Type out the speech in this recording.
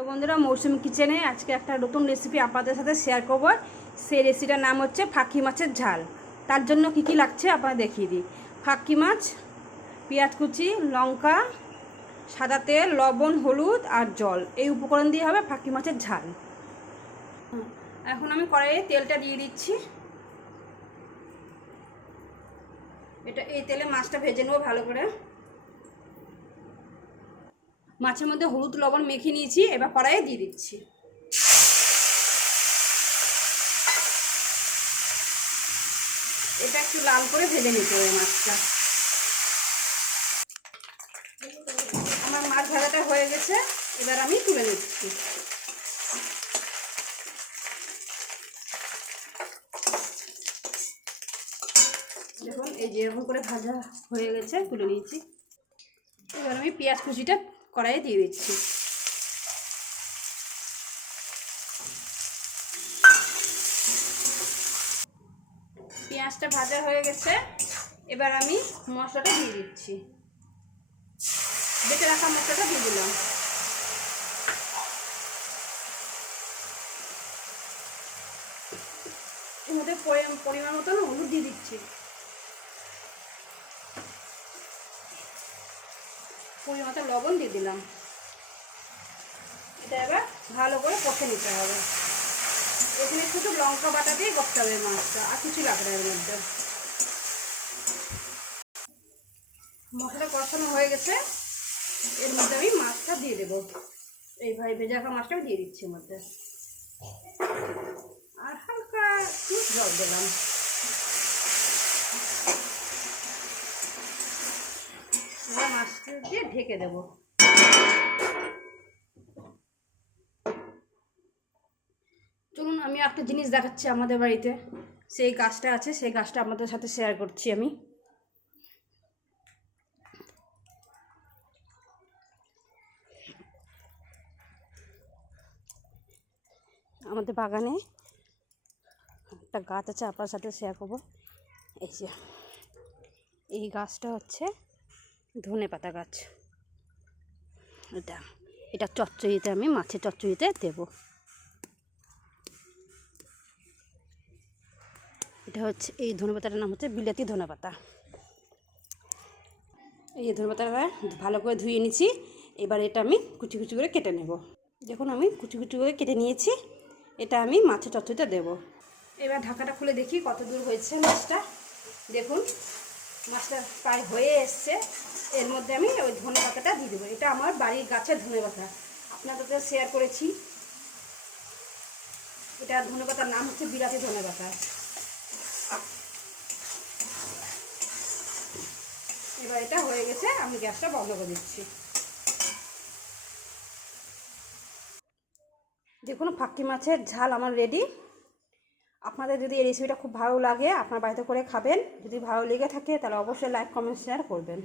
তো বন্ধুরা, মৌসুমী কিচেনে আজকে একটা নতুন রেসিপি আপনাদের সাথে শেয়ার করব। সেই রেসিপিটার নাম হচ্ছে ফাঁকি মাছের ঝাল। তার জন্য কি কি লাগছে আপনারা দেখিয়ে দিই। ফাঁকি মাছ, পেঁয়াজ কুচি, লঙ্কা, সাদা তেল, লবণ, হলুদ আর জল, এই উপকরণ দিয়ে হবে ফাঁকি মাছের ঝাল। এখন আমি কড়াইয়ে তেলটা দিয়ে দিচ্ছি। এই তেলে মাছটা ভেজে নেবো ভালো করে। মাছের মধ্যে হলুদ লবণ মেখে নিয়েছি, এবার কড়াইয়ে দিয়ে দিচ্ছি। এটা একটু লাল করে ভেজে নিতে হবে মাছটা। আমার মাছ ভাজাটা হয়ে গেছে, এবার আমি তুলে নিচ্ছি। দেখুন, এই যে এরকম করে ভাজা হয়ে গেছে, তুলে নিয়েছি। এবার আমি পেঁয়াজ কুচিটা কড়াইয়ে দিয়ে দিচ্ছি। পেঁয়াজটা ভাজা হয়ে গেছে, এবার আমি মশলাটা দিয়ে দিচ্ছি। বেটে রাখা মশলাটা দিয়ে দিলাম। এর মধ্যে পরিমাণ মতন হলুদ দিয়ে দিচ্ছি। পরিমাণ মতো লবণ দিয়ে দিলাম। এটা এবার ভালো করে কষে নিতে হবে। এখানে শুধু লঙ্কা বাটা দিয়ে করতে হবে মাছটা, আর কিছু লাগবে না এর মধ্যে। মশলা কষানো হয়ে গেছে, এর মধ্যে আমি মাছটা দিয়ে দেবো। এইভাবে ভেজে রাখা মাছটা দিয়ে দিচ্ছি এর মধ্যে, আর হালকা একটু জল দিলাম। এবার মাছটা দিয়ে ঢেকে দেবো। চলুন, আমি একটা জিনিস দেখাচ্ছি আমাদের বাড়িতে। সেই গাছটা আছে, সেই গাছটা আপনাদের সাথে শেয়ার করছি আমি। আমাদের বাগানে একটা গাছ আছে, আপনার সাথে শেয়ার করবো। এই যে এই গাছটা হচ্ছে ধনেপাতা গাছ। এটা চচ্চড়িতে, আমি মাছের চচ্চড়িতে দেবো। এটা হচ্ছে, এই ধনেপাতাটার নাম হচ্ছে বিলাতি ধনেপাতা। এই যে ধনেপাতাটা ভালো করে ধুয়ে নিয়েছি, এবার এটা আমি কুচি কুচি করে কেটে নেব। দেখুন, আমি কুচি কুচি করে কেটে নিয়েছি। এটা আমি মাছের চচ্চড়িতে দেবো। এবার ঢাকাটা খুলে দেখি কত দূর হয়েছে মাছটা। দেখুন, মাছটা প্রায় হয়ে এসছে। এর মধ্যে আমি ওই ধনেপাতাটা দিয়ে দেবো। এটা আমার বাড়ির গাছের ধনেপাতা, আপনাদের সাথে শেয়ার করেছি। এটা ধনেপাতার নাম হচ্ছে বিলাতি ধনেপাতা। এবার এটা হয়ে গেছে, আমি গ্যাসটা বন্ধ করে দিচ্ছি। দেখুন, ফাঁকি মাছের ঝাল আমার রেডি। আপনাদের যদি এই রেসিপিটা খুব ভালো লাগে, আপনার বাড়িতে করে খাবেন। যদি ভালো লেগে থাকে তাহলে অবশ্যই লাইক, কমেন্ট, শেয়ার করবেন।